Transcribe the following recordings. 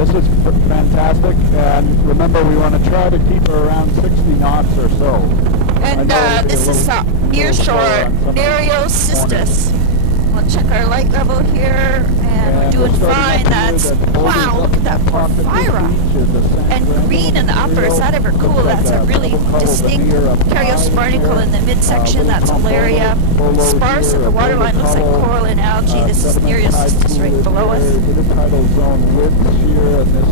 This is fantastic, and remember we want to try to keep her around 60 knots or so. And this is nearshore Nereocystis. We'll check our light level here, and we're doing fine. That's, wow, look at that porphyra. And green in the upper, is that ever cool? That's a really distinct Karyosparnicle in the midsection, that's Alaria. Sparse at the waterline, looks like coral and algae. This is Nereocystis right below us. Tidal zone widths here, and this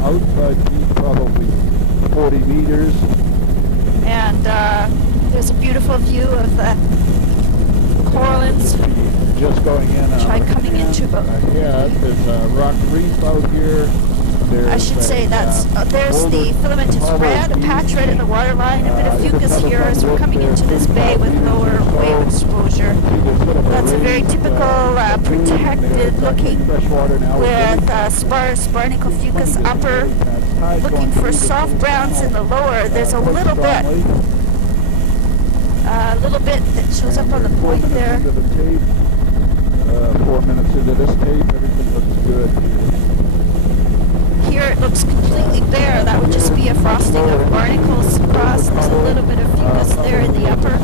outside deep probably 40 meters. And there's a beautiful view of the corallines. Just going in. Try coming into. Yeah, there's a rock reef out here. I should say that's there's the filamentous red, a patch red in the waterline, a bit of fucus here as we're coming into this bay with lower wave exposure. That's a very typical protected looking with sparse barnacle fucus upper, looking for soft browns in the lower. There's a little bit that shows up on the point there. 4 minutes into this tape, everything looks good. Here it looks completely bare. That would just be a frosting of barnacles across. There's a little bit of fucus there in the upper.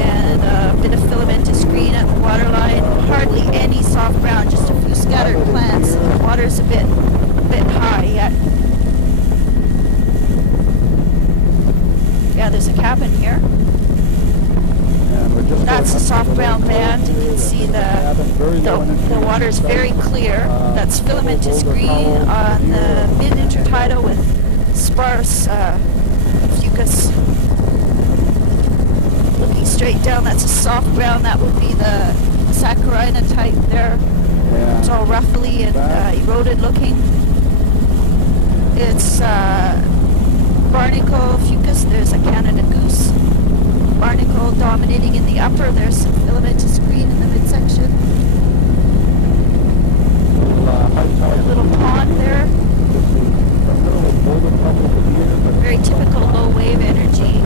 And a bit of filamentous green at the waterline. Hardly any soft brown, just a few scattered plants. The water's a bit high yet. Yeah, there's a cabin here. That's a soft brown band. You can see the water is very clear. That's filamentous green on the mid-intertidal with sparse fucus. Looking straight down, that's a soft brown. That would be the saccharina type there. It's all ruffly and eroded looking. It's barnacle fucus. There's a Canada goose barnacle dominating in the upper. There's some filamentous green in the midsection. A little pond there. Very typical low wave energy.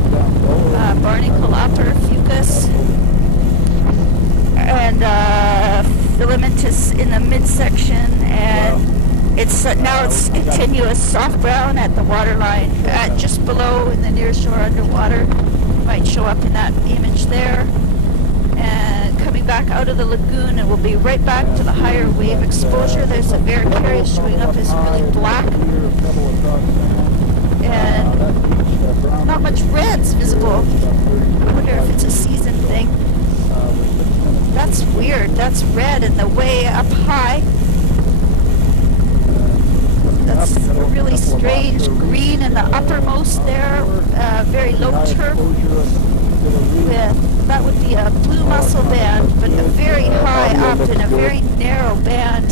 Barnacle upper fucus. And filamentous in the midsection. And it's now it's continuous soft brown at the waterline, just below in the near shore underwater. Might show up in that image there. And coming back out of the lagoon, it will be right back to the higher wave exposure. There's a Varicaria showing up as really black. And not much red's visible. I wonder if it's a season thing. That's weird. That's red and the way up high. That's a really strange green in the uppermost there, very low turf. That would be a blue mussel band, but a very high up and a very narrow band,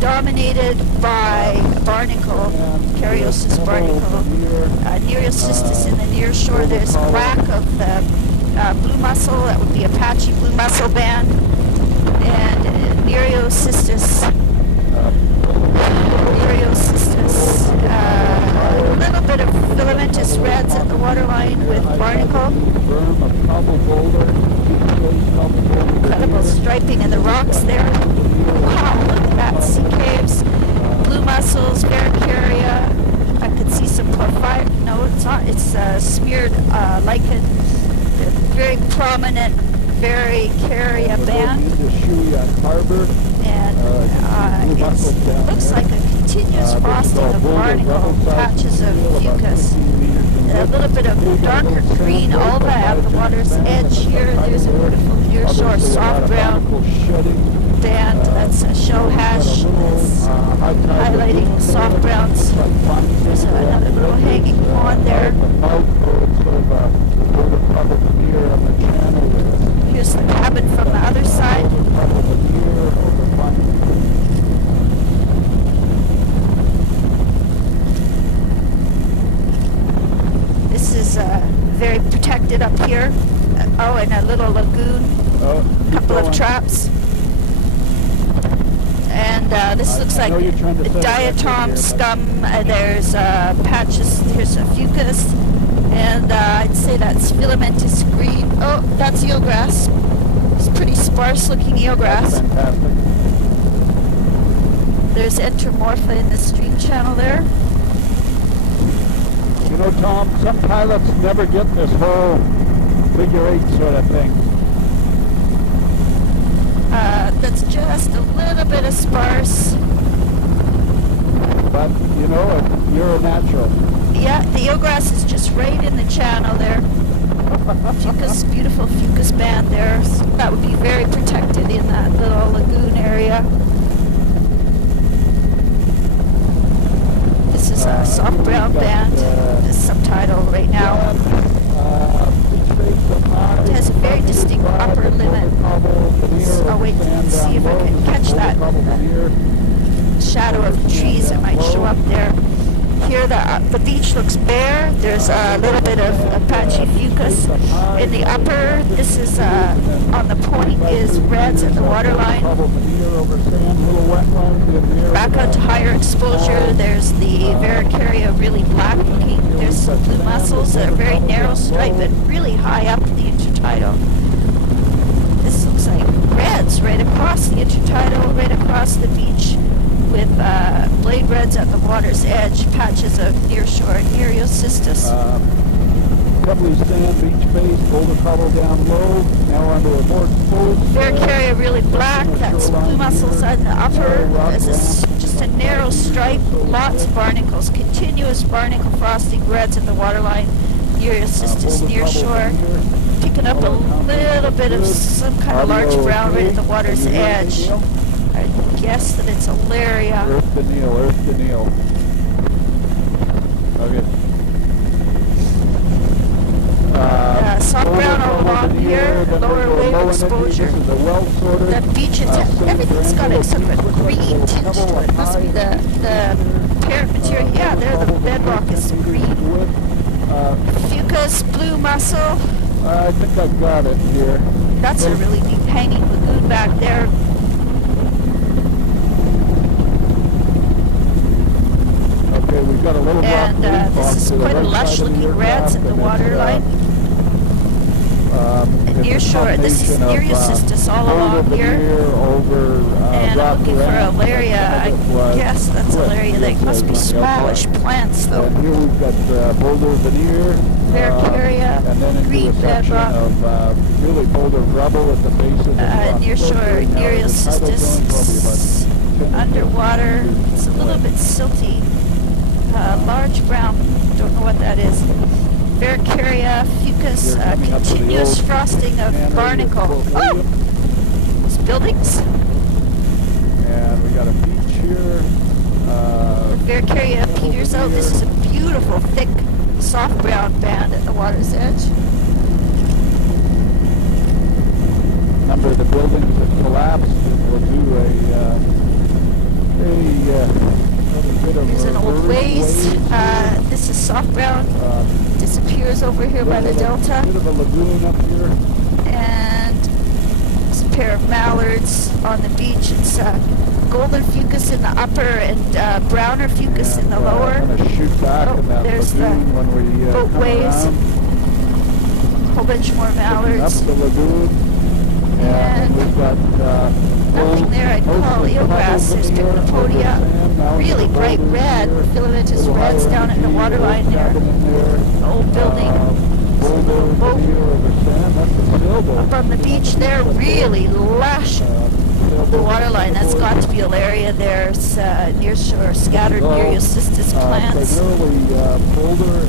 dominated by a barnacle, Caryosys barnacle. Nereocystis in the near shore. There's black of the blue mussel. That would be Apache blue mussel band, and Nereocystis. A little bit of filamentous reds at the waterline with barnacle. Incredible striping in the rocks there. Wow, look at that. Sea caves, blue mussels, Varicaria. I could see some porphyra. No, it's not. It's smeared lichen. Very prominent Varicaria band. And it looks like a continuous frosting of barnacle, patches of fucus. A little bit of darker green alba at the water's edge here. There's a beautiful nearshore soft brown band. That's a shell hash. That's highlighting soft browns. There's another little hanging pond there. Here's the cabin from the other side. This is very protected up here. Oh, and a little lagoon. A couple of traps. And this looks like a diatom scum. There's patches. Here's a fucus. And I'd say that's filamentous green. Oh, that's eelgrass. 'grass. It's pretty sparse looking eelgrass. Fantastic. And There's entomorpha in the stream channel there. You know, Tom, some pilots never get this whole figure 8 sort of thing. That's just a little bit of sparse. But, you know, you're a natural. Yeah, the eelgrass is just right in the channel there. Fucus, beautiful fucus band there. So that would be very protected in that little lagoon area. This is a soft brown band, the subtitle right now. It has a very distinct upper limit. So I'll wait and see if I can catch that shadow of the trees that might show up there. Here the beach looks bare. There's a little bit of Apache fucus in the upper. This is on the point is reds at the waterline. Back onto higher exposure, there's the Varicaria, really black looking. There's some blue mussels that are very narrow stripe but really high up in the intertidal. This looks like reds right across the intertidal, right across the beach, with blade reds at the water's edge, patches of nearshore Nereocystis. Pebbly sand, beach face, boulder cobble down low, now onto a more exposed. Varicaria really black, that's blue mussels on the upper. There's just a narrow stripe, lots of barnacles, continuous barnacle frosting reds at the waterline, Nereocystis nearshore. Picking up a little bit of some kind of large brown right at the water's edge. I guess that it's Alaria. Earth Daniil, Earth Daniil. Okay. Soft brown all along here, lower wave exposure. The beaches, everything's got a sort of a green tinge to it. Must be the parent material. Yeah, there the bedrock is green. Fucus, blue mussel. I think I've got it here. That's a really deep hanging lagoon back there. Okay, we've got a little and this is quite a lush looking reds at the waterline. Nearshore, this is Nereocystis all along here. And I'm looking for Alaria. I guess that's Alaria. They must be smallish plants though. And here we've got boulder veneer. Varicaria, and then green bedrock. Of really boulder rubble at the base of the nearshore Nereocystis. Underwater. It's a little bit silty. Large brown, don't know what that is. Varicaria, fucus, continuous frosting of barnacle. Oh! Those buildings. And we got a beach here. Varicaria peters out. This is a beautiful, thick, soft brown band at the water's edge. Number of the buildings that collapsed, and we'll do There's an old ways. This is soft brown. Disappears over here by the delta. Bit of a lagoon up here. And there's a pair of mallards on the beach. It's golden fucus in the upper and browner fucus in the lower. I'm going to shoot back in that there's lagoon when we boat waves. A whole bunch more mallards. Up the lagoon. And we've got nothing there I'd call eelgrass. There's Picnipodia, really bright red, filamentous reds down at the waterline there. The old building. Boat. Up on the beach there, really lush. The waterline, that's got to be Alaria. There's nearshore scattered Nereocystis plants.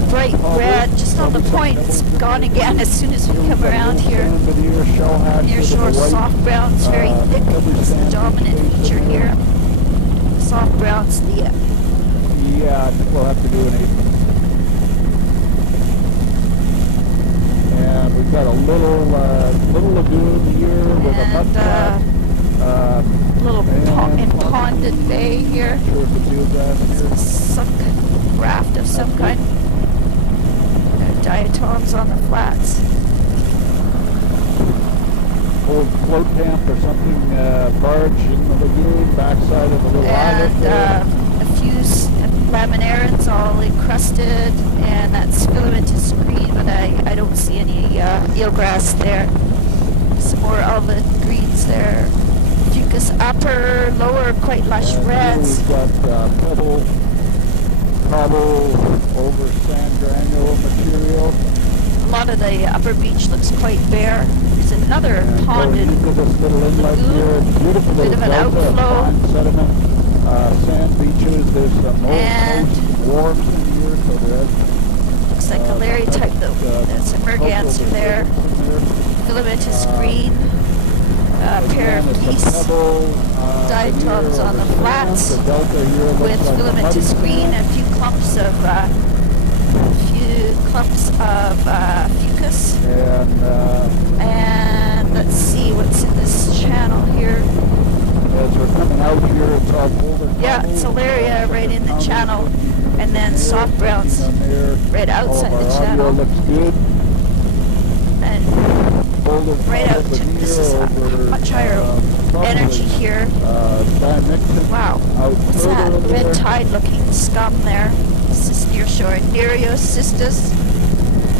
Bright red, just on the point. It's gone again as soon as we come around here. Nearshore soft brown, it's very thick. It's the dominant feature here. Soft brown's the... Yeah, I think we'll have to do an 8. And we've got a little lagoon here with a mud little imponded bay here. Some raft of some kind. Diatoms on the flats. Old float camp or something, barge in the lagoon, backside of the little island. And a few laminarians all encrusted, and that's filamentous green, but I don't see any eelgrass there. Some more olive greens there. A Fucus upper, lower, quite lush And reds. here we've got pebble, cobble over sand granule material. A lot of the upper beach looks quite bare. There's another ponded Into this little inlet here. lagoon. Beautiful Bit of an delta outflow. fine sediment. Sand beaches. There's some And wharfs in here, so there's looks like a Larry type though. There's some merganser there. Filamentous green. Pair of geese. Diatoms on the flats with filamentous green and a few clumps of fucus. And let's see what's in this channel here. As we're coming out here, it's all boulder. Yeah, it's Alaria right in the channel, and then soft browns right outside the channel. Looks good. And right out to, this is a much higher energy here. Wow, what's that red tide looking scum there? This is near shore. Nereocystis,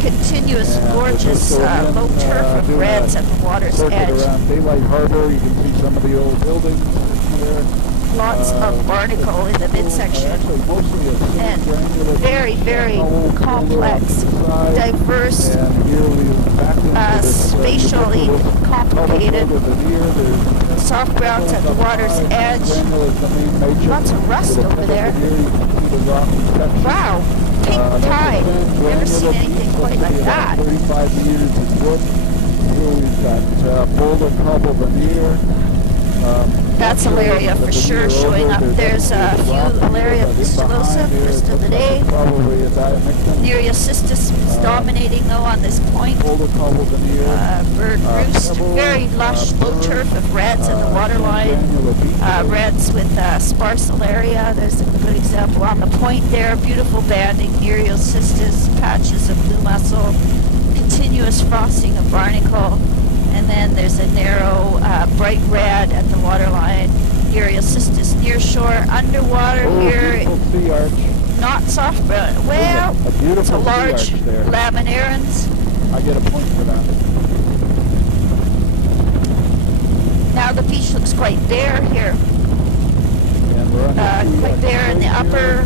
continuous gorgeous low turf of reds at the water's edge. Around Daylight Harbor, you can see some of the old buildings there. Lots of barnacle in the midsection, and very, very complex, diverse, spatially complicated, soft browns at the water's edge, lots of rust over there. Wow, pink tide, never seen anything quite like that. 35 meters in wood. Here we've got boulder cobble veneer. That's Alaria for sure showing up. There's a few Alaria fistulosa, first of the day. Nereocystis is dominating though on this point. Bird roost, very lush low turf of reds in the waterline. Reds with sparse Alaria. There's a good example on the point there. Beautiful banding, Nereocystis, patches of blue mussel, continuous frosting of barnacle. And then there's a narrow, bright red at the waterline. Nereocystis near shore, underwater here. Not soft brown. Well, it's a large laminarans. I get a point for that. Now the beach looks quite bare here. Quite bare in the upper.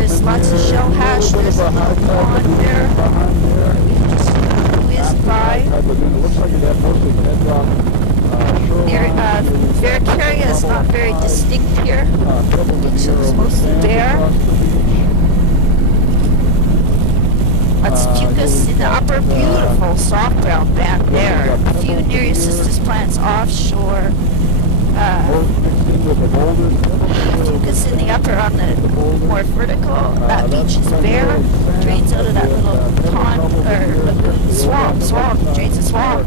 There's lots of shell hash. There's a little pond there. By. Varicaria is not very distinct here. It's mostly bare. That's fucus in the upper, beautiful soft brown band there. A few Nereocystis plants offshore. Fucus in the upper on the more vertical. That beach is bare. Drains out of that little pond or lagoon swamp. Drains a swamp.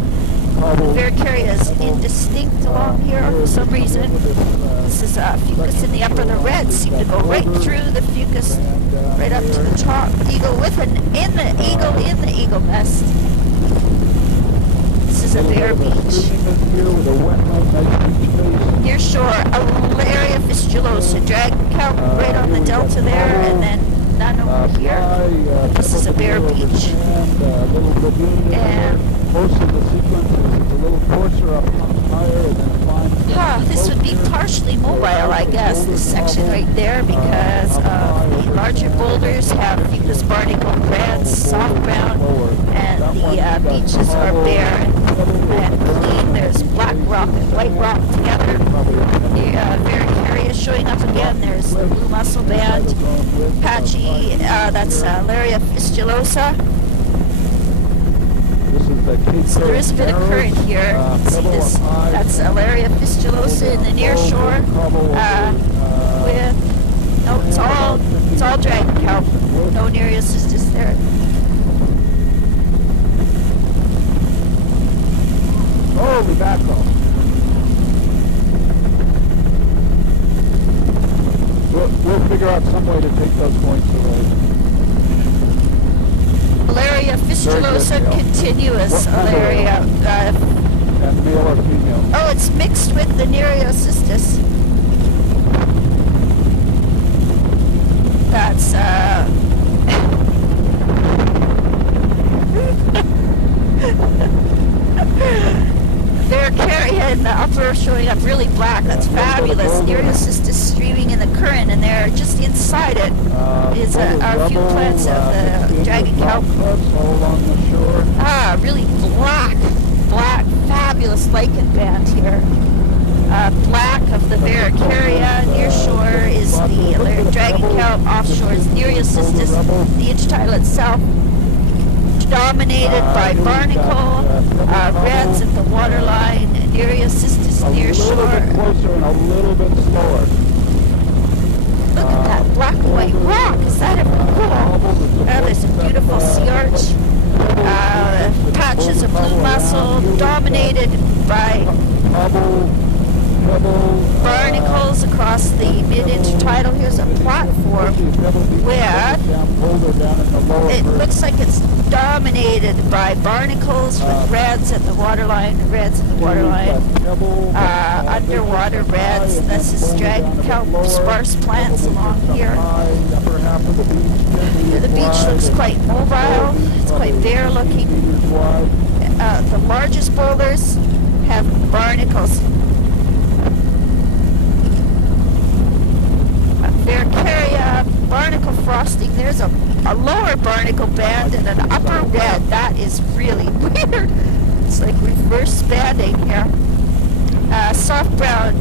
Varicaria is indistinct along here for some reason. This is fucus in the upper. The reds seem to go right through the fucus, right up to the top. Eagle with in the eagle nest. This is a bare beach. Near shore, Alaria fistulosa, drag count right on the delta there, and then none over here. This is a bare beach. And most of the sequences, it's a little coarser up higher and then fine. This would be partially mobile, I guess, this section right there, because the larger boulders have fucus barnacle reds, soft brown, and the beaches are bare and clean. There's black rock and white rock together. The Varicaria showing up again. There's the blue mussel band, patchy, that's Alaria fistulosa. So there is a bit of current here. See this? That's Alaria fistulosa in the near shore. It's all dragon kelp. No Nereocystis there. Holy mackerel! We'll figure out some way to take those points away. Alaria fistulosa continuous Alaria. And male or female? Oh, it's mixed with the Nereocystis. That's Varicaria in the upper showing up really Nereocystis streaming in the current, and there just inside it is are a few plants of the dragon kelp. All along the shore. Really black, fabulous lichen band here. Black of the Varicaria, near shore is the dragon kelp, offshore is Nereocystis, the intertidal itself dominated by barnacle, reds at the waterline, Nereocystis near shore. A little bit closer and a little bit slower. Look at that black and white rock, is that ever cool? There's some beautiful sea arch, patches of blue mussel dominated by barnacles across the mid-intertidal. Here's a platform where it looks like it's dominated by barnacles with reds at the waterline, underwater reds. This is dragon kelp, sparse plants along here. The beach looks quite mobile, it's quite bare looking. The largest boulders have barnacles. Varicaria, barnacle frosting. There's a lower barnacle band and an upper red. That is really weird. It's like reverse banding here. Soft brown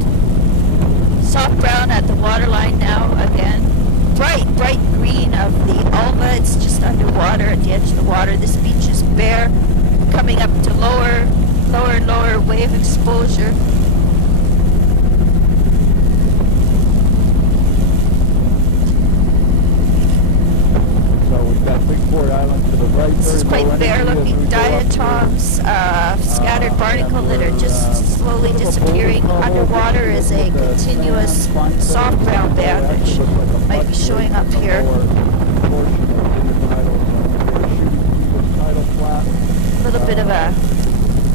at the waterline now again. Bright green of the ulva. It's just underwater at the edge of the water. This beach is bare, coming up to lower and lower wave exposure. This is quite bare-looking diatoms, scattered barnacle that are just slowly disappearing. Underwater is a continuous soft brown band, which might be showing up here. A little bit of a,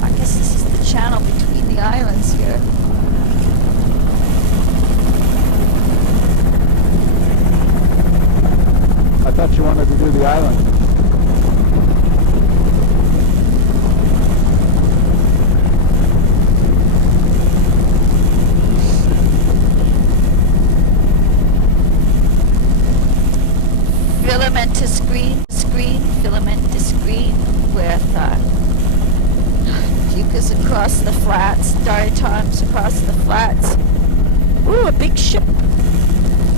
I guess this is the channel between the islands here. I thought you wanted to do the island. Filamentous green with fucus across the flats, diatoms across the flats. Ooh, a big ship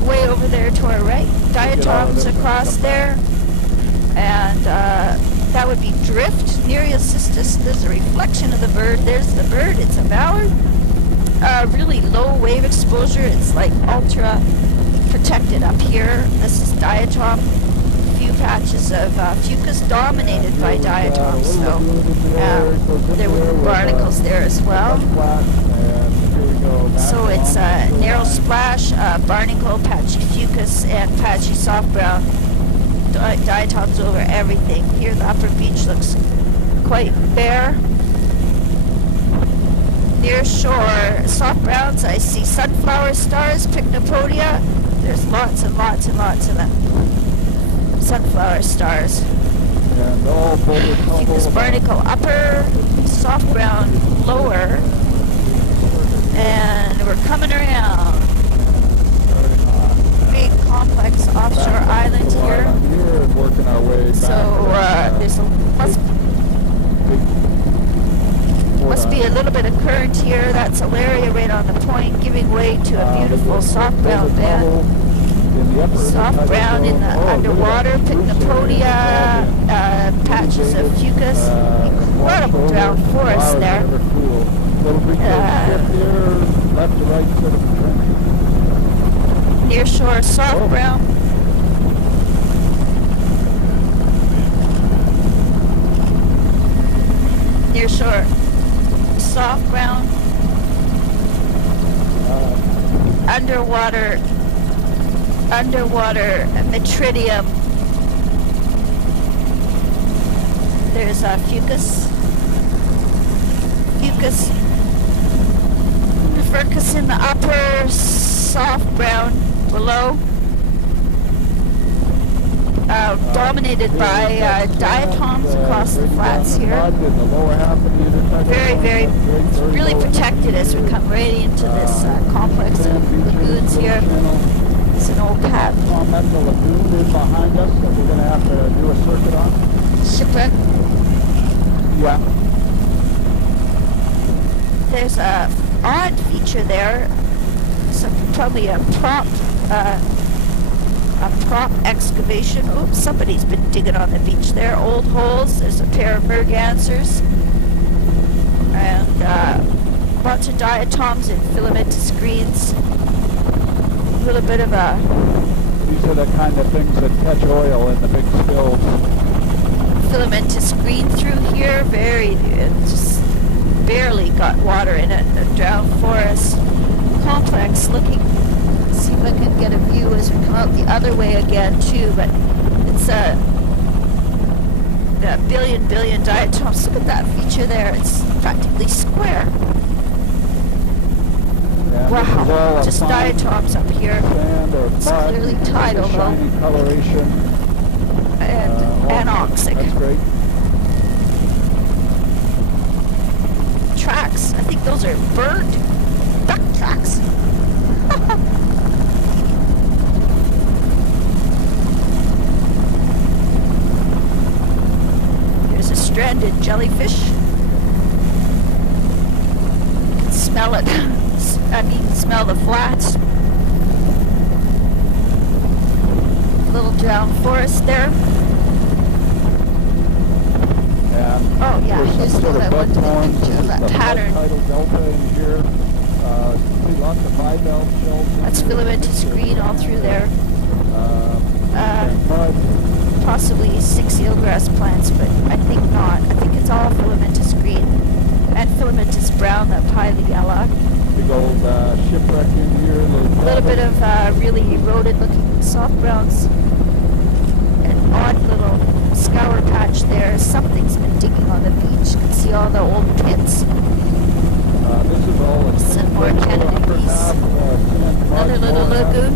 way over there to our right. Diatoms across there. And that would be drift. Nereocystis, there's a reflection of the bird. There's the bird, it's a mallard. Really low wave exposure. It's like ultra protected up here. This is diatom. Few patches of fucus dominated by diatoms, so there were barnacles there as well. So it's a narrow splash, barnacle, patchy fucus, and patchy soft brown diatoms over everything. Here the upper beach looks quite bare. Near shore, soft browns, I see sunflower stars, pycnopodia. There's lots and lots and lots of them. Sunflower stars. And all Fucus barnacle upper, soft brown lower, and we're coming around. Big complex offshore island here. Working our way back. So there's must be a little bit of current here. That's Alaria right on the point, giving way to a beautiful soft brown band. Soft brown in the underwater, pycnopodia, patches of fucus, incredible drowned forest there. Near shore, soft brown. Near shore, soft brown. Underwater metridium. There's fucus, furcus in the upper, soft brown below. dominated by diatoms across the flats here. Very, it's really protected as we come right into this complex of lagoons here. It's an old cat. The lagoon is behind us that we're going to have to do a circuit on. Shipwreck. Yeah. There's a odd feature there. Probably a prop excavation. Oops, somebody's been digging on the beach there. Old holes. There's a pair of mergansers. And lots of diatoms and filamentous greens. A little bit of a... These are the kind of things that catch oil in the big spills. Filamentous green through here. Just barely got water in it. A drowned forest complex looking. Let's see if I can get a view as we come out the other way again too, but it's a billion diatoms. Look at that feature there. It's practically square. Yeah, wow, just diatoms up here. It's clearly tidal though. Coloration. And anoxic. That's great. Tracks. I think those are bird duck tracks. There's a stranded jellyfish. You can smell it. Smell the flats. Little drowned forest there. Oh yeah, I just thought I wanted to picture of that pattern. Here. Lots of bivalve shells. That's filamentous green all through there. Possibly 6 eelgrass plants, but I think not. I think it's all filamentous green and filamentous brown up high the yellow. Big old shipwreck in here. A little bit of really eroded looking soft browns. An odd little scour patch there. Something's been digging on the beach. You can see all the old pits. This is all some more Kennedys. Another little lagoon.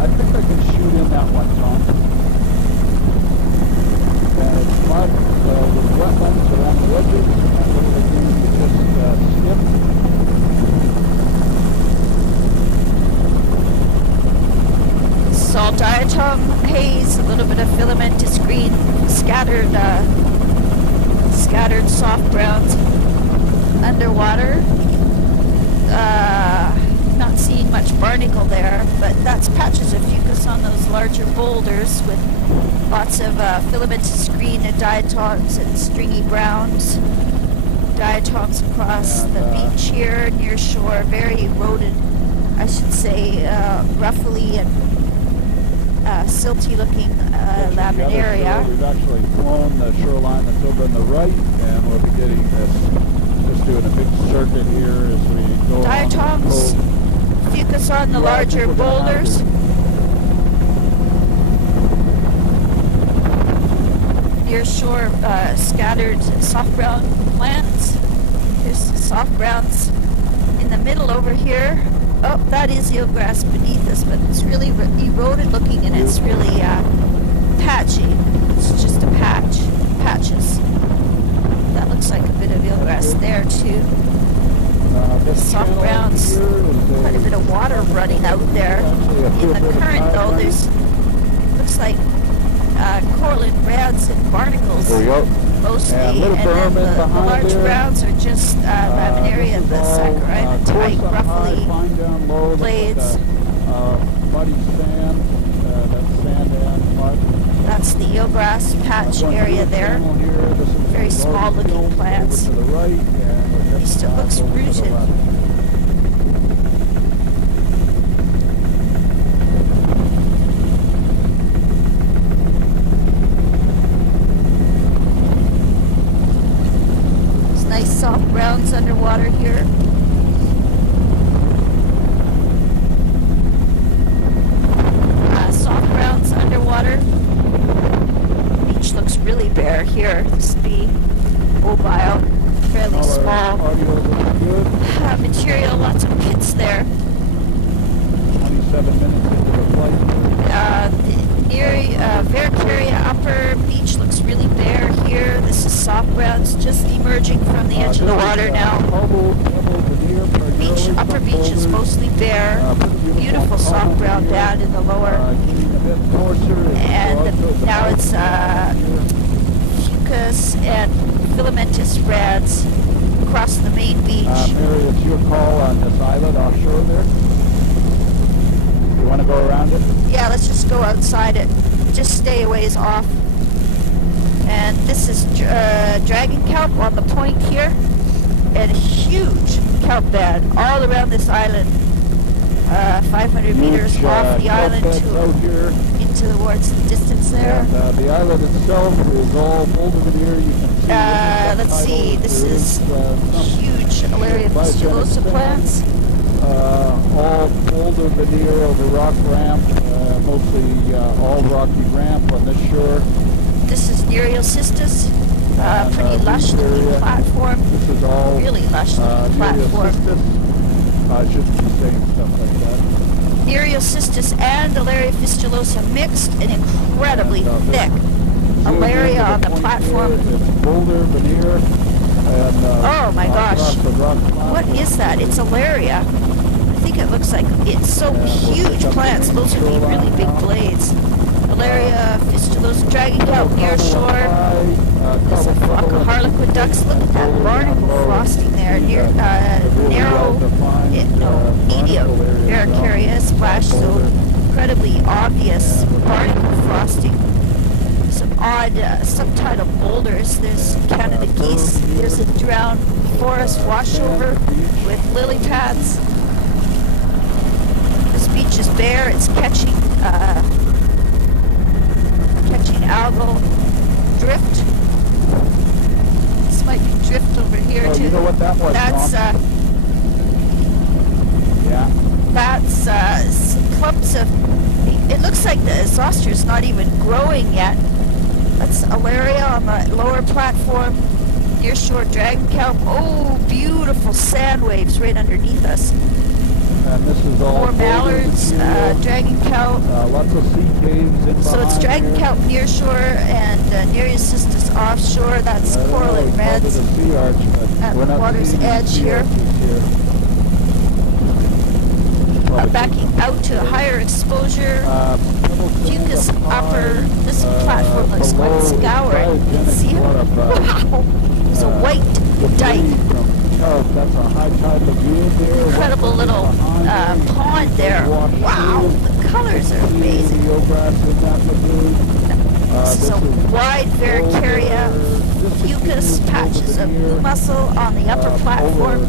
I think I can shoot in that one, Tom. And it's mud with wetlands around the edges. That little lagoon you just skipped. Saw diatom haze, a little bit of filamentous green, scattered soft browns underwater. Not seeing much barnacle there, but that's patches of fucus on those larger boulders with lots of filamentous green and diatoms and stringy browns. Diatoms across the beach here near shore, very eroded, I should say, roughly and silty looking laminaria. We've actually flown the shoreline that's over on the right, and we'll be getting this, just doing a big circuit here as we go diatoms, fucus on the larger boulders. Near shore, scattered soft brown plants. There's soft browns in the middle over here. Oh, that is eelgrass beneath us, but it's really eroded looking and it's really patchy. It's just a patches. That looks like a bit of eelgrass there too. Soft browns, quite a bit of water running out there. In the current though, there's, it looks like coralline reds and barnacles mostly, and then the large browns are just laminaria, the saccharina type, roughly blades. Muddy sand, that's sand and mud. That's the eelgrass patch area there. Very small looking plants. He still looks rooted. Nice soft browns underwater here. Soft browns underwater. Beach looks really bare here. This would be mobile, fairly small. Material, lots of pits there. 27 minutes into the Varicaria Upper Beach looks really bare here. This is soft browns just emerging from the edge of the water now. Upper Beach is mostly bare. Beautiful soft brown band in the lower. And now it's fucus and filamentous reds across the main beach. Mary, it's your call on this island offshore there. You want to go around it? Yeah, let's just go outside it. Just stay a ways off. And this is dragon kelp on the point here. And a huge kelp bed all around this island. 500 meters off the island into towards the distance there. And, the island itself is all boulder veneer. You can see let's see, this is huge Alaria fistulosa plants. All boulder veneer over rock ramp, mostly all rocky ramp on this shore. This is Nereocystis, pretty lush looking platform. This is all really lush looking platform. I shouldn't be saying stuff like that. Nereocystis and Alaria fistulosa mixed and incredibly thick. Alaria on the platform. It's boulder veneer. And, oh my gosh, what is that? It's Alaria. I think it looks like it's so huge plants. Those would be really big blades. Alaria fistulosa, dragon kelp near shore. There's a flock of harlequin ducks. Look at that barnacle frosting there. Near medium Varicaria splash, so incredibly obvious barnacle frosting. Some odd subtidal boulders. There's Canada geese. There's a drowned forest washover with lily pads. This beach is bare. It's catching algal drift. This might be drift over here too. You know what that was? That's that's clumps of. It looks like the zoster's not even growing yet. That's Alaria on the lower platform. Near shore dragon kelp. Oh, beautiful sand waves right underneath us. And this is all more mallards, dragon kelp. Lots of sea caves in so it's dragon here. kelp near shore and Nereocystis offshore. That's coral and reds at the water's edge here. Backing out to a higher exposure. Fucus upper. This platform looks quite scoured. See it? Wow! There's a white dike. That's a high tide lagoon there. Incredible little pond there. Wow! The colors are amazing. This is a wide Varicaria fucus, patches of blue mussel on the upper platform.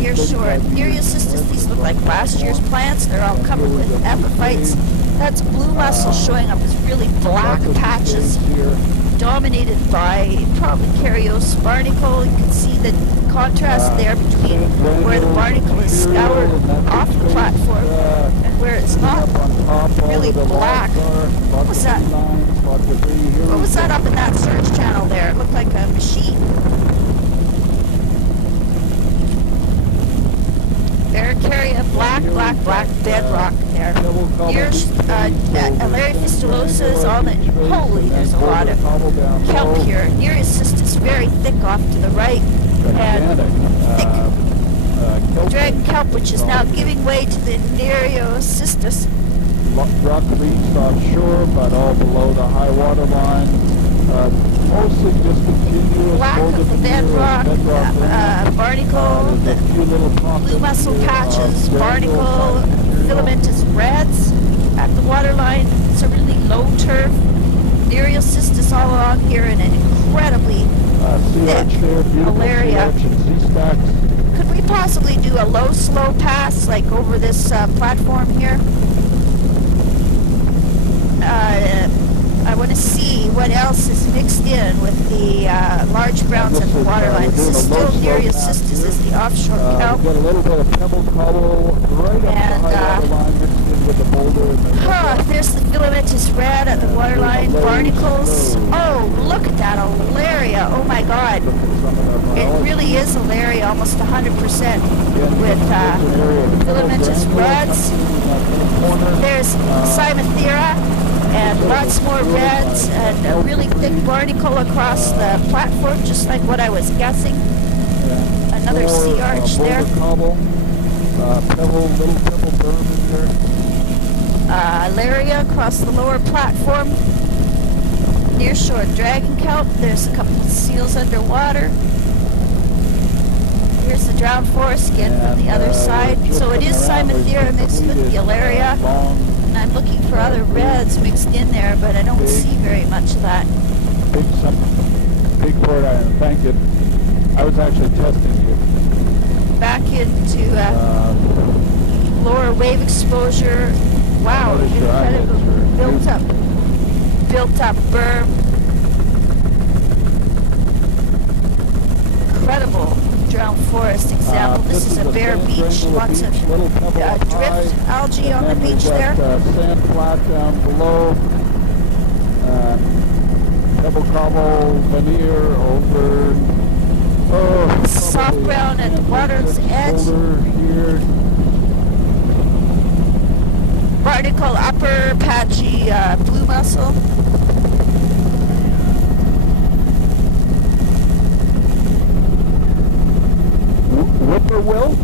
Near shore. Nereocystis, these look like last year's plants. They're all covered with epiphytes. That's blue mussel showing up as really black patches, dominated by probably Carios barnacle. You can see the contrast there between where the barnacle is scoured off the platform and where it's not really black. What was that? What was that up in that surge channel there? It looked like a machine. Varicaria, black bedrock there. Here's Alaria fistulosa is on it. Holy, there's a lot of kelp here. Nereocystis very thick off to the right. And thick dragon kelp, which is now giving way to the Nereocystis. Rock reefs offshore, but all below the high water line. Mostly just continuous black of the bedrock, barnacle, the blue mussel patches, barnacle, filamentous reds at the waterline. It's a really low turf. Nereocystis all along here in an incredibly thick Alaria. Could we possibly do a low, slow pass, like over this platform here? I want to see what else is mixed in with the large browns at the waterline. This is still Nereocystis, is the offshore kelp. Got a little bit of pebble cobble right and up the high waterline mixed in with the boulder. There's the filamentous red at the waterline. Barnacles. Oh, look at that Alaria. Oh my God. It really is Alaria, almost 100% with filamentous reds. There's Cymathera and lots more reds and a really thick barnacle across the platform, just like what I was guessing. Another sea arch there. Little pebble berm in there. Ilaria across the lower platform. Nearshore dragon kelp. There's a couple of seals underwater. Here's the drowned forest again from the other side. So it is Cymathera mixed with the Ilaria. And I'm looking for other reds mixed in there, but I don't see very much of that. Big port iron, thank you. I was actually testing you. Back into lower wave exposure. Wow, incredible built up berm. Incredible drowned forest example. This is a bare beach, lots of drift algae on the beach there. Sand flat down below. Pebble cobble veneer over. Soft brown at the water's edge. Here. Barnacle upper, patchy blue mussel. Whippoorwill.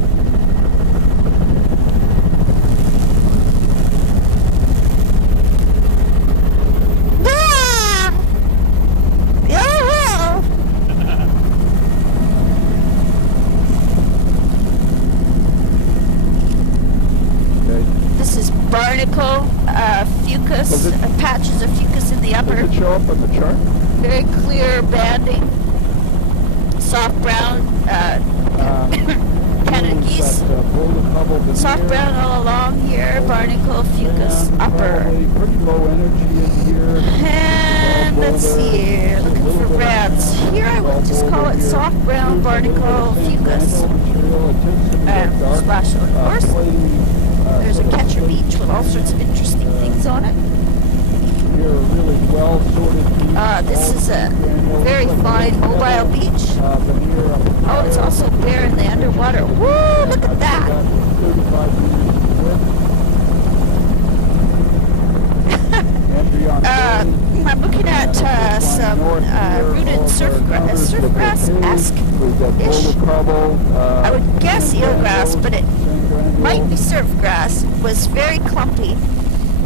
Barnacle, fucus, patches of fucus in the upper. Does it show up on the chart? Very clear banding. Soft brown, Canada geese. Soft brown all along here. Barnacle, fucus, upper. Pretty low energy in here. And let's see, looking for reds. Here I would just call it soft brown, barnacle, fucus. Splash, of course. There's a catcher beach with all sorts of interesting things on it. This is a very fine mobile beach. Oh, it's also bare in the underwater. Woo, look at that. I'm looking at some rooted surf grass-esque-ish. I would guess eelgrass, but it might be surf grass. Was very clumpy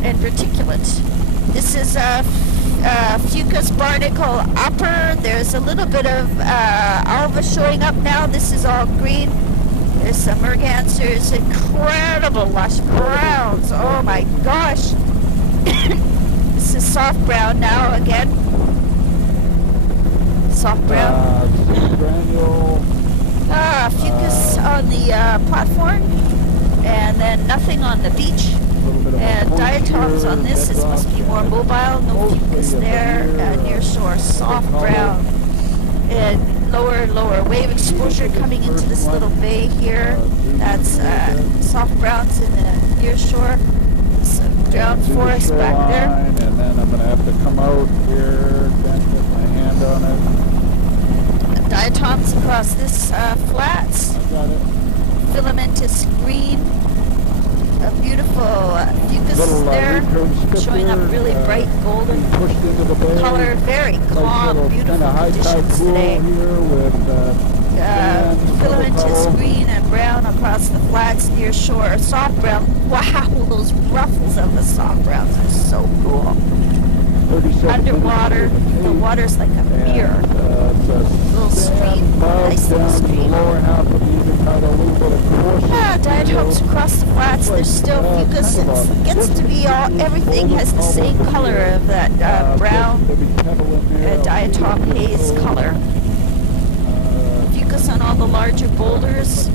and reticulate. This is fucus barnacle upper. There's a little bit of alva showing up now. This is all green. There's some mergansers, incredible lush browns. Oh my gosh. This is soft brown now again. Soft brown. Fucus on the platform, and then nothing on the beach. And diatoms on this. This must be more mobile. No fucus there. Near shore, soft brown. And lower wave exposure coming into this little bay here. That's soft browns in the near shore. Some drowned forest back there. And then I'm going to have to come out here, then put my hand on it. Diatoms across this flats. Filamentous green. A beautiful fucus there, showing up really bright golden color. Very calm, beautiful conditions today. Filamentous green and brown across the flats near shore. Soft brown. Wow, those ruffles of the soft browns are so cool. Underwater, the water's like a mirror. Little stream, nice little stream. Diatoms across the flats. There's still fucus. It gets to be everything has the same color of that brown diatom haze color. Fucus on all the larger boulders.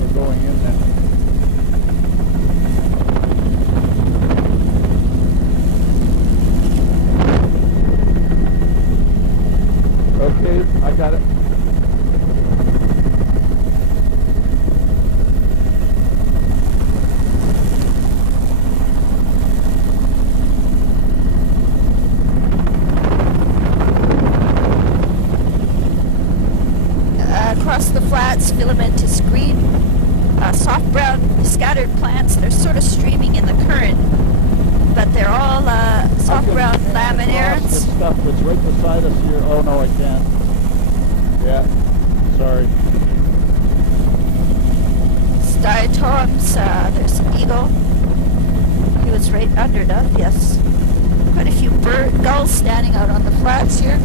Okay, I got it. Across the flats, filamentous green. soft brown scattered plants. They're sort of streaming in the current, but they're all soft brown laminaires. This stuff that's right beside us here. Oh no, I can't. Yeah, sorry. Diatoms. There's an eagle. He was right under that. Yes. Quite a few gulls standing out on the flats here.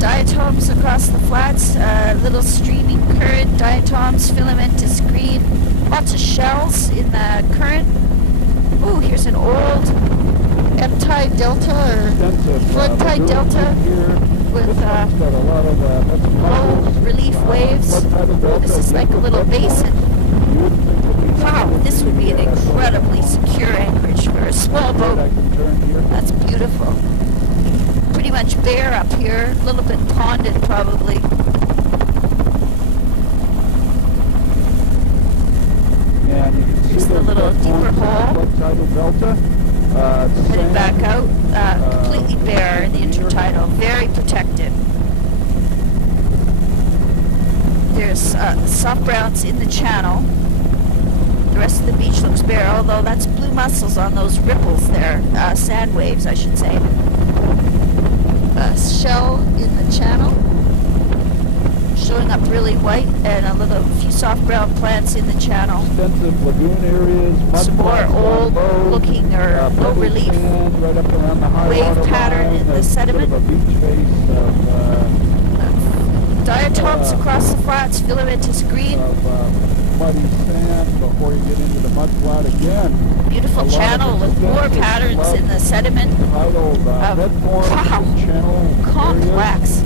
Diatoms across the flats. Little streaming current. Diatoms, filamentous green. Lots of shells in the current. Oh, here's an old M-tide delta or flood tide delta with low relief waves. This is like a little basin. Wow, this would be an incredibly secure anchorage for a small boat. That's beautiful. Pretty much bare up here, a little bit ponded probably. Here's the little deeper hole. Heading back out, completely bare in the intertidal, very protected. There's soft browns in the channel. The rest of the beach looks bare, although that's blue mussels on those ripples there, sand waves I should say. Shell in the channel, showing up really white, and a few soft brown plants in the channel. Extensive lagoon areas, some more old looking or low relief right up around the high wave water pattern line, in the sediment. Sort of a beach face of, Diatoms across the flats, filamentous green. Muddy sand before you get into the mud flat again. Beautiful channel with more patterns in the sediment. Titled Wow, channel complex.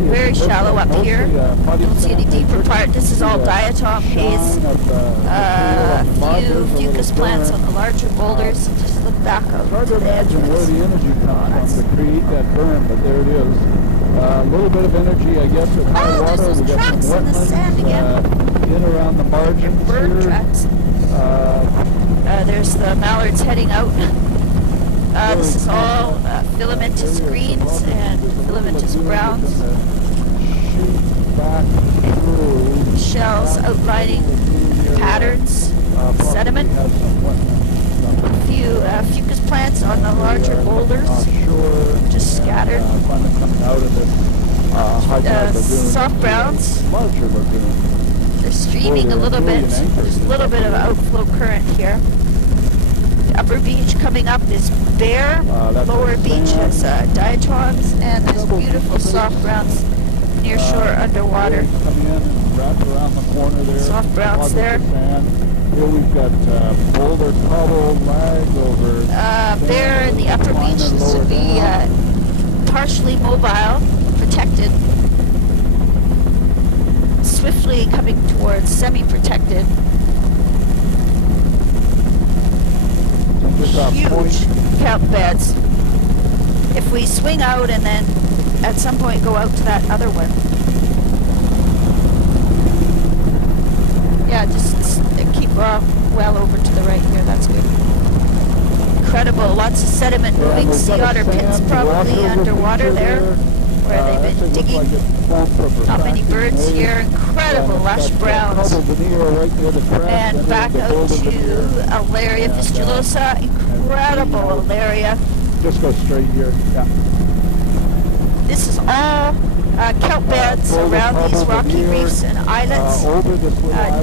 Very shallow up here. Don't see any deeper part. This is all diatom haze. Few fucus plants on the larger boulders. Just look back out to the entrance. Where the energy comes from to create that burn, but there it is. A little bit of energy, I guess, at high water. There's those tracks in the sand again. In around the margins Bird here. tracks. There's the mallards heading out. This is all filamentous greens and filamentous browns. Shells outlining patterns, sediment. A few fucus plants on the larger boulders, just scattered. Soft browns. They're streaming a little bit. There's a little bit of outflow current here. The upper beach coming up is bare. Lower beach has diatoms, and there's beautiful soft browns near shore underwater. Soft browns there. Here we've got boulder cobble, lag over. There in the upper beach, this would be partially mobile, protected. Swiftly coming towards semi-protected. Huge kelp beds. If we swing out and then at some point go out to that other one. Yeah, just keep well over to the right here. That's good. Incredible. Lots of sediment moving. Sea otter pits probably underwater there where they've been digging. Not many birds here. Incredible lush browns. And back out to Alaria fistulosa. Incredible Alaria. Just go straight here. Yeah. This is all kelp beds around these rocky reefs and islets.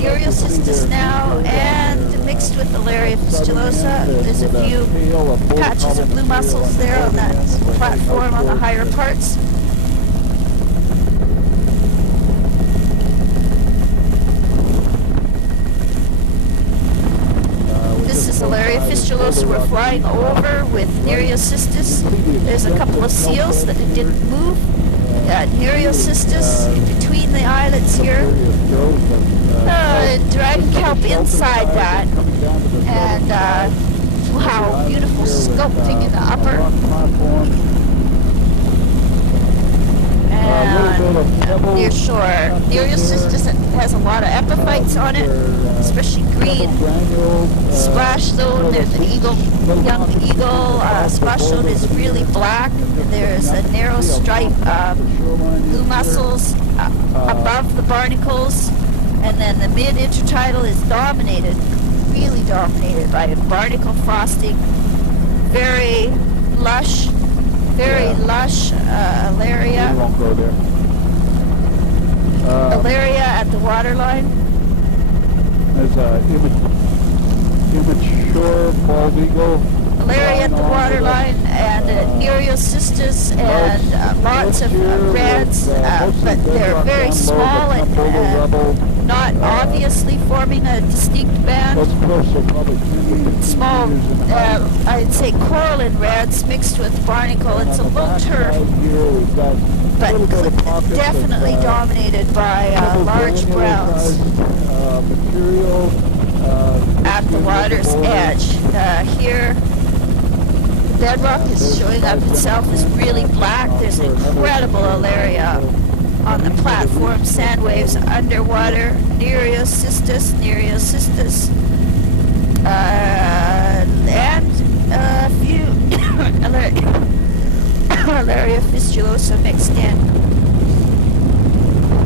Nereocystis now, and mixed with Alaria fistulosa. There's a few patches of blue mussels there on that platform on the higher parts. This is Alaria fistulosa we're flying over with Nereocystis. There's a couple of seals that didn't move. Nereocystis in between the islets here. Dragon kelp inside that. And wow, beautiful sculpting in the upper. and near shore. Nereocystis has a lot of epiphytes on it, especially green. Splash zone, there's an eagle, young eagle. Splash zone is really black. There's a narrow stripe blue mussels above the barnacles, and then the mid-intertidal is dominated, really dominated by barnacle frosting. Very lush, Alaria. We won't go there. Alaria at the waterline. There's a immature bald eagle. Alaria at the waterline, and Nereocystis, and lots of reds, but they're very small and not obviously forming a distinct band. Small, I'd say coralline reds mixed with barnacle. It's a low turf, but definitely dominated by large browns at the water's edge. Here, bedrock is showing up itself as really black. There's incredible Alaria on the platform, sand waves underwater, Nereocystis, and a few Alaria fistulosa mixed in.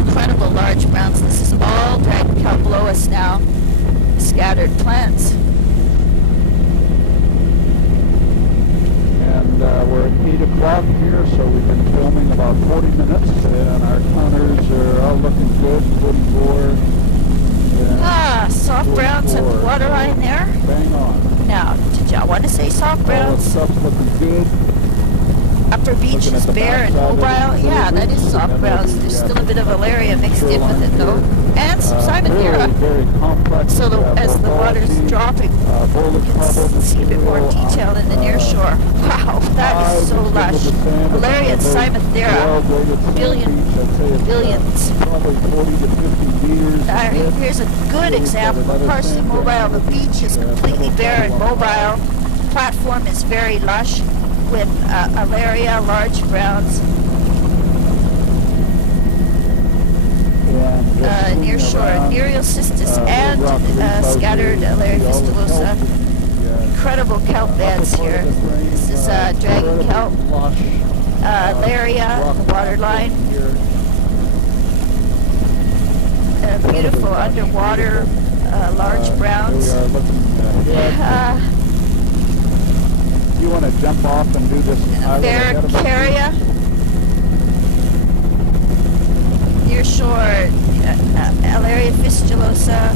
Incredible large browns. This is all dragon kelp below us now. Scattered plants. And we're at 8 o'clock here, so we've been filming about 40 minutes, and our counters are all looking good. 44. Soft browns at the waterline there. Bang on. Now, did y'all want to say soft browns? All the stuff's looking good. Upper beach is bare and mobile. Yeah, that is soft browns. There's still a bit of Alaria mixed in with it though. And some Simonthera. So as the water's dropping, see a bit more detail in the near shore. Wow, that is so lush. Alaria and Simonthera, billions. Here's a good example of partially mobile. The beach is completely bare and mobile. The platform is very lush with Alaria, large browns. Near shore, Nereocystis and scattered Alaria fistulosa. Incredible kelp beds here. This is dragon kelp, Alaria, the waterline. Beautiful underwater, large browns. You want to jump off and do this? Varicaria. Near shore, Alaria fistulosa,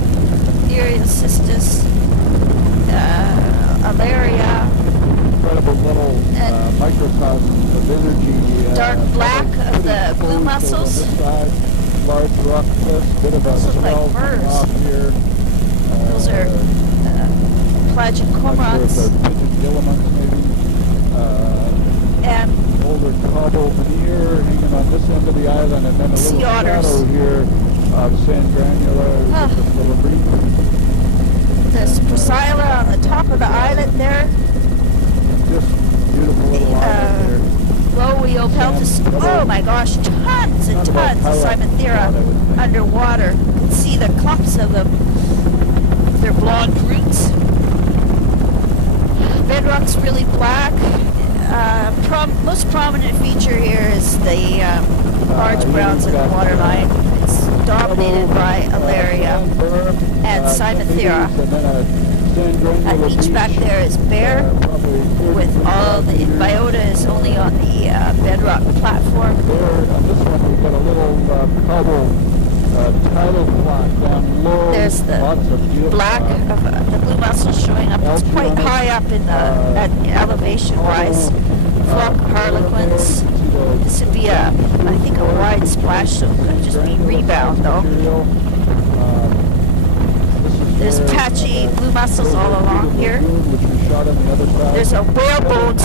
Nereocystis, Alaria. Incredible little microcosms of energy. Dark black of the blue mussels. Large rock cliffs, bit of a Those look like birds. off here. Those are pelagic cormorants. And older cobble veneer hanging on this end of the island, and then a little shadow here of sand granular. There's Prochyla on the top of the islet there. Just beautiful little island there. Loeopeltis. Oh my gosh, tons and tons of Simonthera underwater. You can see the clumps of them. Their blonde roots. Bedrock's really black. Most prominent feature here is the large browns at the waterline. It's dominated by Alaria and Simonthera. That beach back there is bare, with all the biota is only on the bedrock platform. There, on this one, we've got a little cobble tidal block down low. There's the black of the blue mussels showing up. It's quite high up in at elevation-wise. Flock of harlequins. This would be I think a wide splash, so it could just be rebound though. There's patchy blue mussels all along here. There's a whale bones,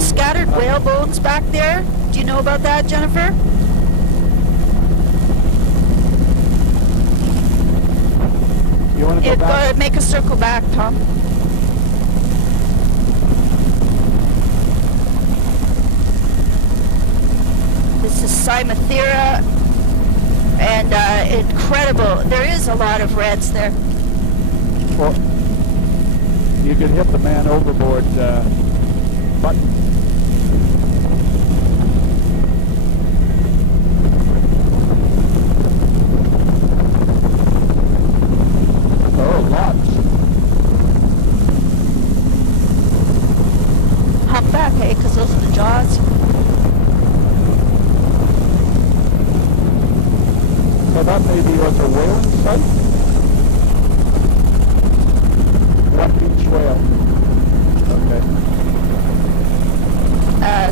scattered whale bones back there. Do you know about that, Jennifer? You want to go back? Make a circle back, Tom. This is Cymathera, and incredible. There is a lot of reds there. Well, you could hit the man overboard button. Oh, lots. Humpback, hey, because those are the jaws. So that maybe was a whaling site? One beach whale. Okay.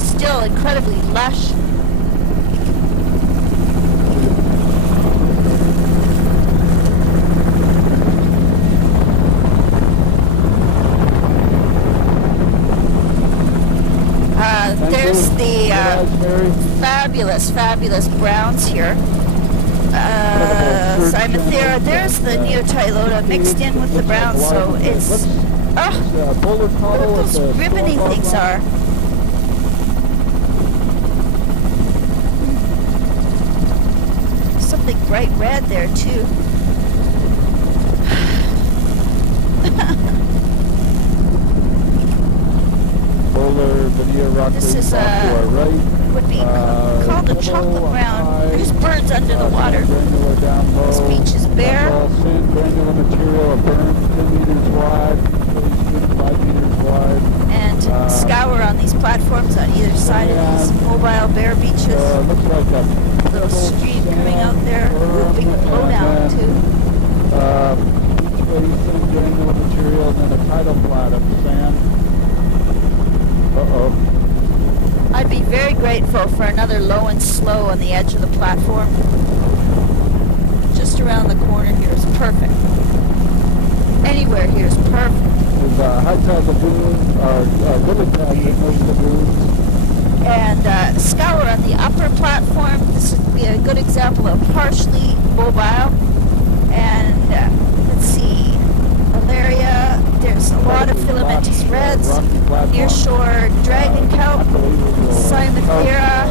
Still incredibly lush. There's the fabulous browns here. Cymathera. There's the Neotylota mixed in with the browns, so it's... Oh, look what those ribbony things are. Something bright red there, too. This is would be called a chocolate brown. There's birds under the water. This beach is bare. Sand granular material, a berm 10 meters wide, 5 meters wide. And scour on these platforms on either side of these mobile bare beaches. Looks like a little stream coming out there. Ooh, big blowdown too. Sand granular material, and then a tidal flat of sand. Uh-oh. I'd be very grateful for another low and slow on the edge of the platform. Just around the corner here is perfect. Anywhere here is perfect. There's a high tide lagoon, or lily pad in those lagoons. And scour on the upper platform. This would be a good example of partially mobile. And let's see, Alaria. There's a lot of filamentous reds, nearshore dragon kelp, Cymathera.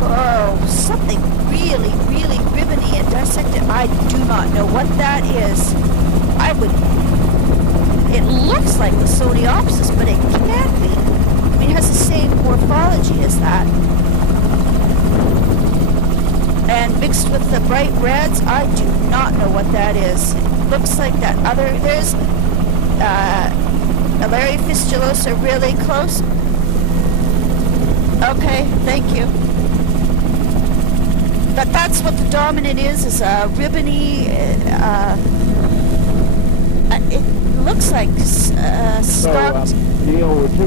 Oh, something really ribbony and dissected. I do not know what that is. It looks like the Sodiopsis, but it can't be. I mean, it has the same morphology as that. And mixed with the bright reds, I do not know what that is. Looks like that other, there's Alaria fistulosa really close. Okay, thank you. But that's what the dominant is a ribbony, it looks like stalked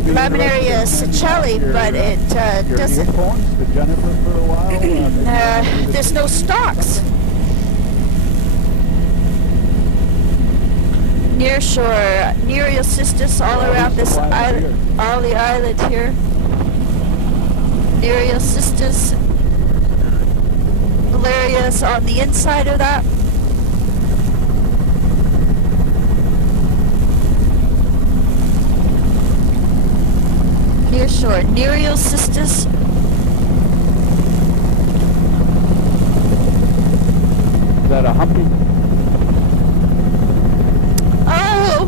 Laminaria seychelles, but it doesn't. There's no stalks. Nearshore, Nereocystis all around this island, all the island here. Nereocystis, Alaria's on the inside of that. Nearshore, Nereocystis. Is that a humpy? Oh!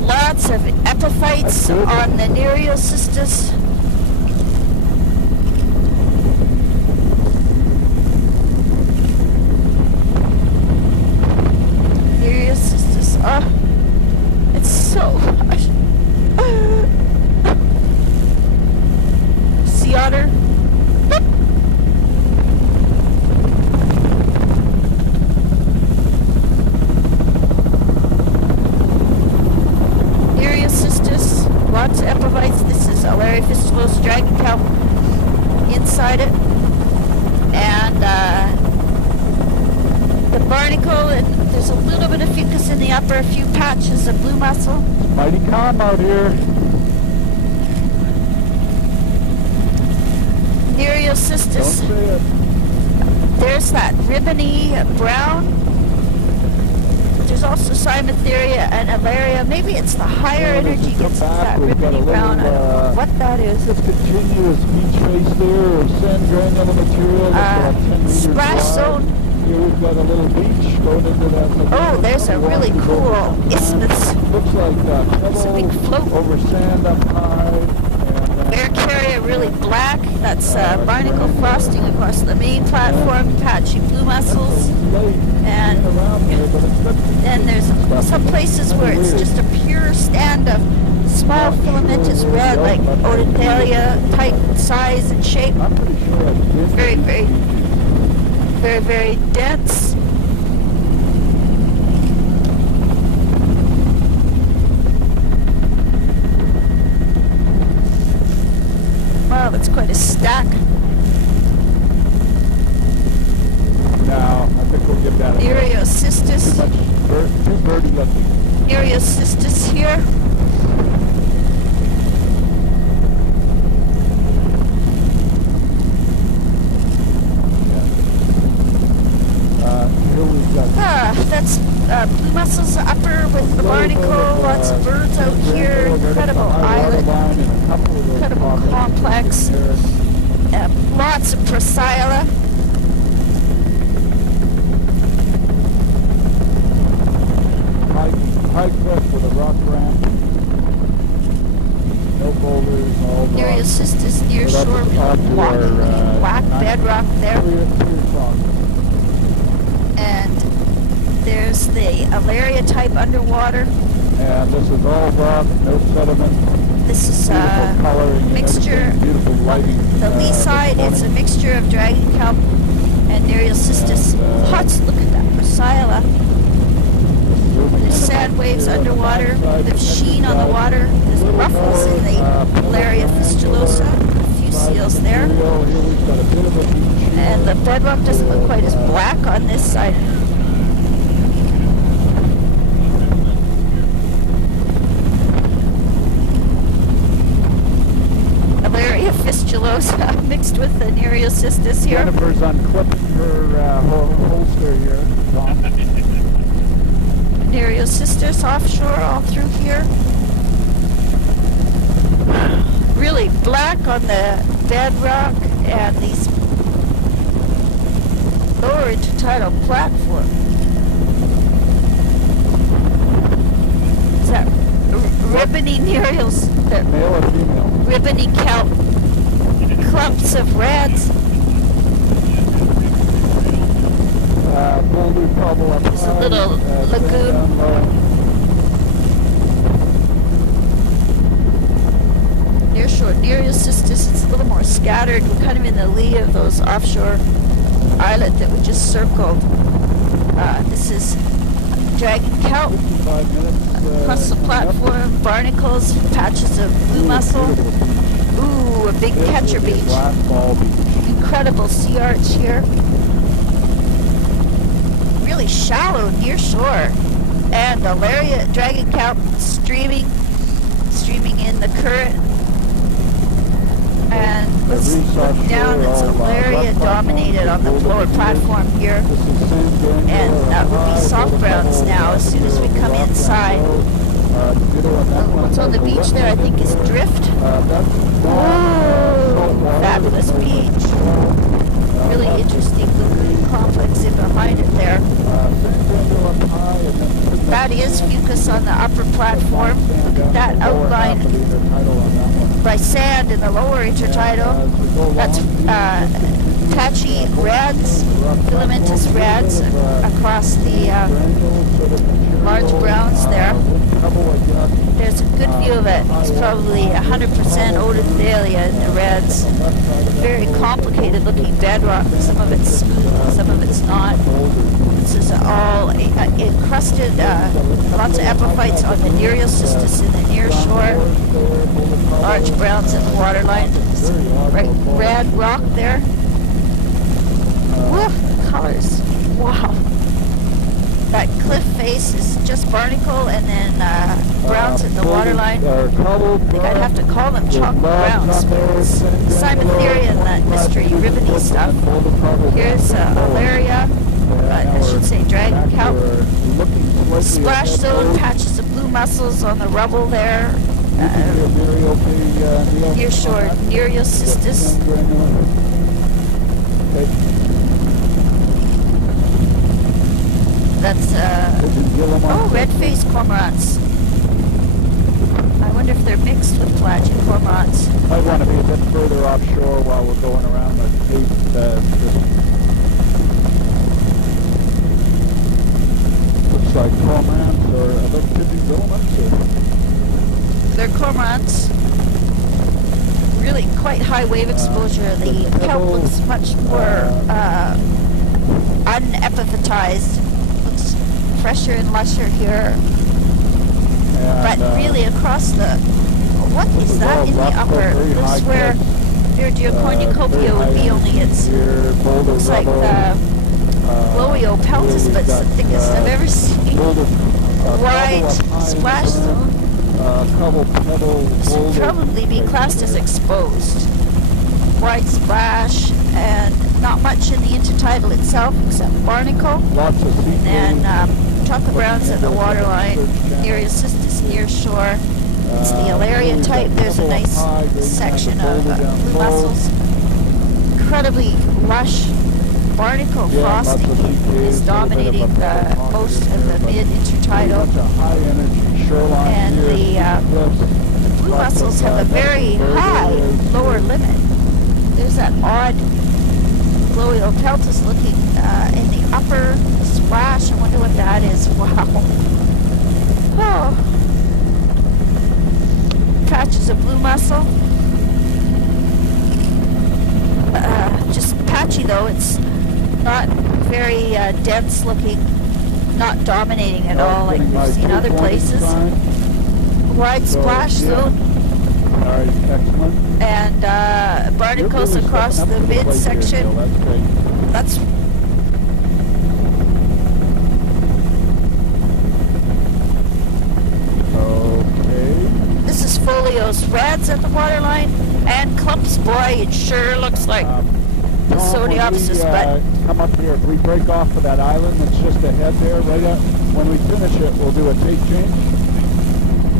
Lots of epiphytes on the Nereocystis. Nereocystis. Oh, it's so harsh. Sea otter. Lots of epiphytes. This is Alaria fistulosa dragon kelp inside it. And the barnacle, and there's a little bit of fucus in the upper, a few patches of blue mussel. Mighty calm out here. Nereocystis. Don't say it. There's that ribbony brown. There's there's also Cymatheria and Alaria. Maybe it's the higher energy gets into that ribbony brown. I don't know what that is. This continuous beach face there of sand granular material that's about 10 meters splash wide. zone. Here we've got a little beach going into that. Oh, there's a really cool isthmus. Looks like It's a big float. over sand up high. Air carrier really black. That's barnacle frosting across the main platform. Patchy blue mussels. And then there's some places where it's just a pure stand of small filamentous red, like Odondalia type size and shape. Very, very, very, very dense. Wow, that's quite a stack. Now, I think we'll give that Nereocystis. too birdie looking. Nereocystis here. Here we've got That's blue mussels upper with the barnacle. Lots of birds out here. Incredible islet. Incredible complex. Lots of Prochyla. high cliff with a rock ramp. No boulders, all rock. Nereocystis near So that's shore, at the top to blocky our, black bedrock there. clear rock. And there's the Alaria type underwater. And this is all rock, no sediment. This is Beautiful coloring and mixture. everything, beautiful lighting. The lee side, it's a mixture of dragon kelp and Nereocystis. Look at that Prochyla. There's sand waves underwater. There's sheen on the water. There's ruffles in the Alaria fistulosa. A few seals there. And the bedrock doesn't look quite as black on this side. Alaria fistulosa mixed with the Nereocystis here. Jennifer's unclipping her holster here, Tom. Nereocystis offshore all through here. Really black on the bedrock and these lower intertidal platform. Is that ribbony Nereals? Male or female? Ribbony kelp. Clumps of reds. There's a little lagoon. Nearshore Nereocystis, it's a little more scattered. We're kind of in the lee of those offshore islet that we just circled. This is dragon kelp. Across the platform, barnacles, patches of blue mussel. Ooh, a big catcher beach. Incredible sea arch here. Really shallow near shore, and Alaria dragon kelp streaming in the current. And let's look down. It's Alaria dominated on the lower platform here, and that will be soft browns now as soon as we come inside. What's on the beach there, I think, is drift. Ooh, fabulous beach. Really interesting lagoon complex in behind it there. That is fucus on the upper platform. Look at that outline by sand in the lower intertidal. That's patchy reds, filamentous reds across the large browns there. There's a good view of it. It's probably 100% Odondalia in the reds. Very complicated looking bedrock. Some of it's smooth, some of it's not. This is all encrusted, lots of epiphytes on the Nereocystis in the near shore. Large browns in the waterline. Right, red rock there. Woo, the colors. Wow. That cliff face is just barnacle and then browns in the waterline. I think I'd have to call them chalk browns. Cymatheria and that mystery ribbony stuff. Here's Alaria. now I should say dragon back kelp. here, looking slightly Splash ahead zone, there. patches of blue mussels on the rubble there. Near shore, Nereocystis. That's, oh, red-faced cormorants. I wonder if they're mixed with pelagic cormorants. I want to be a bit further offshore while we're going around the cape. Looks like cormorants, or are those kidney filaments? They're cormorants. Really quite high wave exposure. The kelp looks much more unepiphytized. Looks fresher and lusher here. But really across the... What is that in the upper? This is where Virgio cornucopia would be, only it's... looks like the Gloio peltus, but it's the thickest I've ever seen. Wide splash zone. This would probably be classed as exposed. Wide splash, and not much in the intertidal itself except barnacle. And chocolate browns at the waterline. Nereocystis near shore. It's the Alaria type. There's a nice section of blue mussels. Incredibly lush barnacle frosting is dominating most of the mid-intertidal. And the blue mussels have a very high lower limit. There's that odd Gloio peltus looking in the upper splash. I wonder what that is. Wow. Oh. Patches of blue mussel. Just patchy though. It's not very dense looking. Not dominating at all like we've seen other places. Wide splash zone. And barnacles across the midsection. That's This is folios, reds at the waterline, and clumps. Boy, it sure looks like the Sodiopsis, but come up here. If we break off of that island that's just ahead there, right up, when we finish it, we'll do a tape change.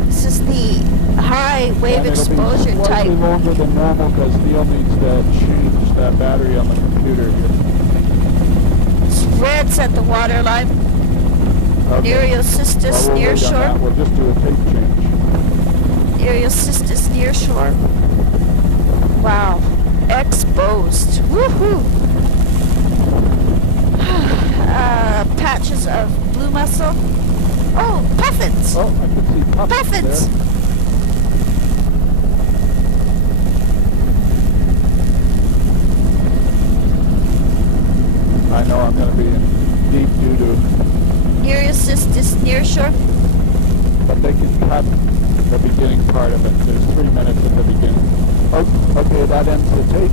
This is the high wave exposure it'll be type. slightly longer than normal because Neil needs to change the battery on the computer here. It's reds at the waterline. Okay. Nereocystis near shore. We'll just do a tape change. Nereocystis near shore. Wow. Exposed. Woohoo! Patches of blue mussel. Oh, puffins! Oh, I can see puffins there. I know I'm going to be in deep doo-doo. Nereocystis near shore. But they can cut the beginning part of it. There's 3 minutes at the beginning. Oh, okay, that ends the tape.